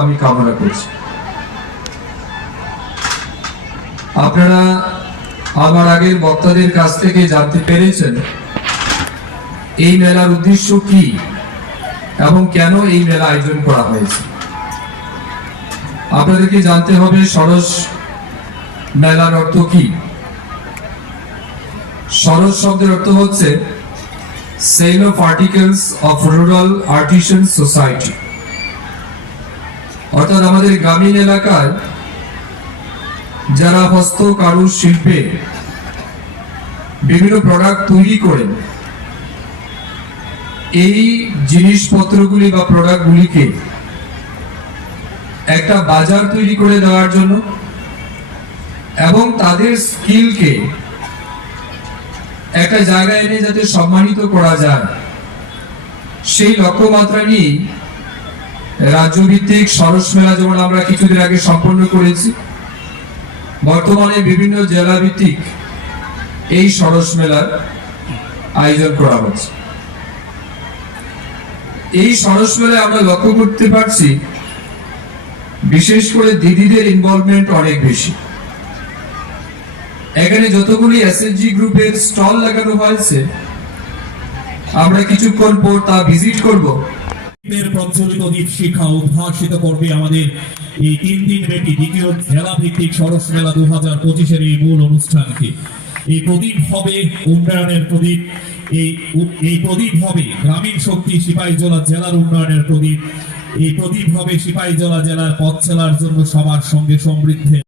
আমি কামনা করছি। আপনারা আমার আগের বক্তাদের কাছ থেকে জানতে পেরেছেন, এই মেলার উদ্দেশ্য কি এবং কেন এই মেলা আয়োজন করা হয়েছে। আপনাদেরকে জানতে হবে সরস মেলার অর্থ কি। সরস শব্দের অর্থ হচ্ছে sale of articles of rural artisan society অর্থাৎ আমাদের গ্রামীণ এলাকায় যারা হস্ত কারু শিল্পে বিভিন্ন প্রোডাক্ট তৈরি করেন, এই জিনিসপত্রগুলি বা প্রোডাক্টগুলিকে একটা বাজার তৈরি করে দেওয়ার জন্য এবং তাদের স্কিলকে একটা জায়গায় এনে যাতে সম্মানিত করা যায়, সেই লক্ষ্যমাত্রা নিয়ে রাজ্যভিত্তিক সরস মেলা যেমন আমরা কিছুদিন আগে সম্পন্ন করেছি, বর্তমানে বিভিন্ন জেলা ভিত্তিক এই সরস মেলার আয়োজন করা হচ্ছে। এই সরস মেলায় আমরা লক্ষ্য করতে পারছি, বিশেষ করে দিদিদের ইনভলভমেন্ট অনেক বেশি। এখানে যতগুলি এসএসজি গ্রুপের স্টল লাগানো হয়েছে, আমরা কিছুক্ষণ পর তা ভিজিট করব। প্রচলিত দ্বীপ শিক্ষা উদ্ভাসিত করবে আমাদের এই তিন দিন ব্যাপী দ্বিতীয় জেলা ভিত্তিক সরস মেলা দু হাজার পঁচিশের এই মূল অনুষ্ঠানকে। এই প্রদীপ হবে উন্নয়নের প্রদীপ। এই এই প্রদীপ হবে গ্রামীণ শক্তি সিপাহীজলা জেলার উন্নয়নের প্রদীপ। এই প্রদীপ হবে সিপাহীজলা জেলার পথ জন্য সবার সঙ্গে সমৃদ্ধে